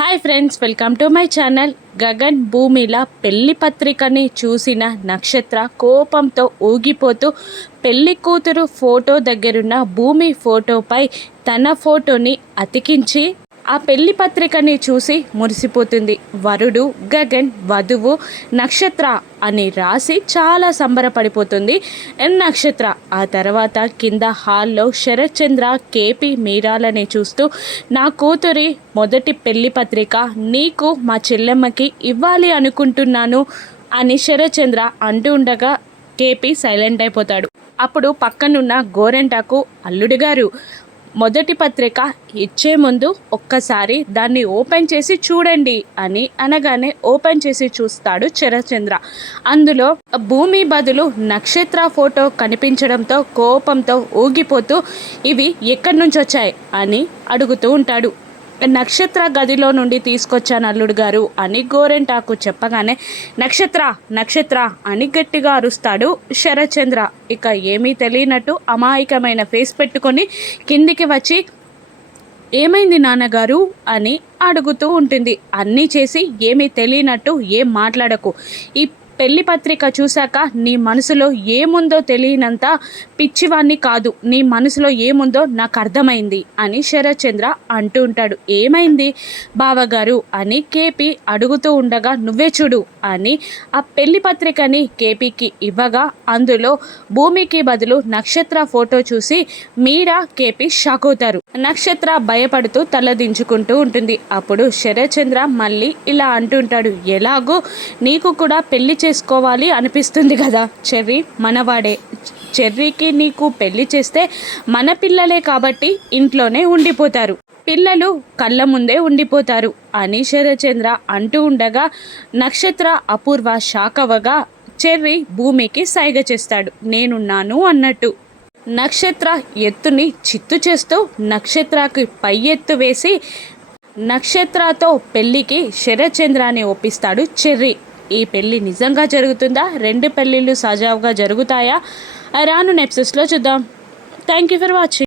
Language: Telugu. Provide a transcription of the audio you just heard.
Hi friends, welcome to my channel. Gagan భూమిల పెళ్లి పత్రికని చూసిన నక్షత్ర కోపంతో ఊగిపోతూ పెళ్లి కూతురు ఫోటో దగ్గరున్న భూమి ఫోటోపై తన ఫోటోని అతికించి ఆ పెళ్లి పత్రికని చూసి మురిసిపోతుంది. వరుడు గగన్, వధువు నక్షత్ర అని రాసి చాలా సంబరపడిపోతుంది నక్షత్ర. ఆ తర్వాత కింద హాల్లో శరత్చంద్ర, కేపీ, మీరాలని చూస్తూ నా కూతురి మొదటి పెళ్లి పత్రిక నీకు మా చెల్లెమ్మకి ఇవ్వాలి అనుకుంటున్నాను అని శరత్చంద్ర అంటూ ఉండగా కేపీ సైలెంట్ అయిపోతాడు. అప్పుడు పక్కనున్న గోరెంటాకు అల్లుడు గారు, మొదటి పత్రిక ఇచ్చే ముందు ఒక్కసారి దాన్ని ఓపెన్ చేసి చూడండి అని అనగానే ఓపెన్ చేసి చూస్తాడు శరత్చంద్ర. అందులో భూమి బదులు నక్షత్ర ఫోటో కనిపించడంతో కోపంతో ఊగిపోతూ ఇవి ఎక్కడి నుంచి వచ్చాయి అని అడుగుతూ ఉంటాడు. నక్షత్ర గదిలో నుండి తీసుకొచ్చాను అల్లుడు గారు అని గోరెంటాకు చెప్పగానే నక్షత్ర నక్షత్ర అని గట్టిగా అరుస్తాడు శరత్చంద్ర. ఇక ఏమీ తెలియనట్టు అమాయకమైన ఫేస్ పెట్టుకొని కిందికి వచ్చి ఏమైంది నాన్నగారు అని అడుగుతూ ఉంటుంది. అన్నీ చేసి ఏమీ తెలియనట్టు ఏం మాట్లాడకు. ఈ పెళ్లి పత్రిక చూశాక నీ మనసులో ఏముందో తెలియనంత పిచ్చివాణ్ణి కాదు, నీ మనసులో ఏముందో నాకు అర్థమైంది అని శరత్చంద్ర అంటూ ఉంటాడు. ఏమైంది బావగారు అని కేపీ అడుగుతూ ఉండగా నువ్వే చూడు అని ఆ పెళ్లి పత్రికని కేపీకి ఇవ్వగా అందులో భూమికి బదులు నక్షత్ర ఫోటో చూసి మీరా, కేపీ షాక్ అవుతారు. నక్షత్ర భయపడుతూ తలదించుకుంటూ ఉంటుంది. అప్పుడు శరత్చంద్ర మళ్ళీ ఇలా అంటుంటాడు, ఎలాగో నీకు కూడా పెళ్లి చేసుకోవాలి అనిపిస్తుంది కదా చెర్రీ, మనవాడే. చెర్రీకి నీకు పెళ్లి చేస్తే మన పిల్లలే కాబట్టి ఇంట్లోనే ఉండిపోతారు, పిల్లలు కళ్ళ ముందే ఉండిపోతారు అని శరత్చంద్ర అంటూ ఉండగా నక్షత్ర, అపూర్వ షాక్ అవ్వగా చెర్రీ భూమికి సైగ చేస్తాడు నేనున్నాను అన్నట్టు. నక్షత్ర ఎత్తుని చిత్తు చేస్తూ నక్షత్రకి పై ఎత్తు వేసి నక్షత్రతో పెళ్ళికి శరత్చంద్రాన్ని ఒప్పిస్తాడు చెర్రీ. ఈ పెళ్ళి నిజంగా జరుగుతుందా? రెండు పెళ్ళిళ్ళు సజావుగా జరుగుతాయా? రాను ఎపిసోడ్స్లో చూద్దాం. Thank you for watching.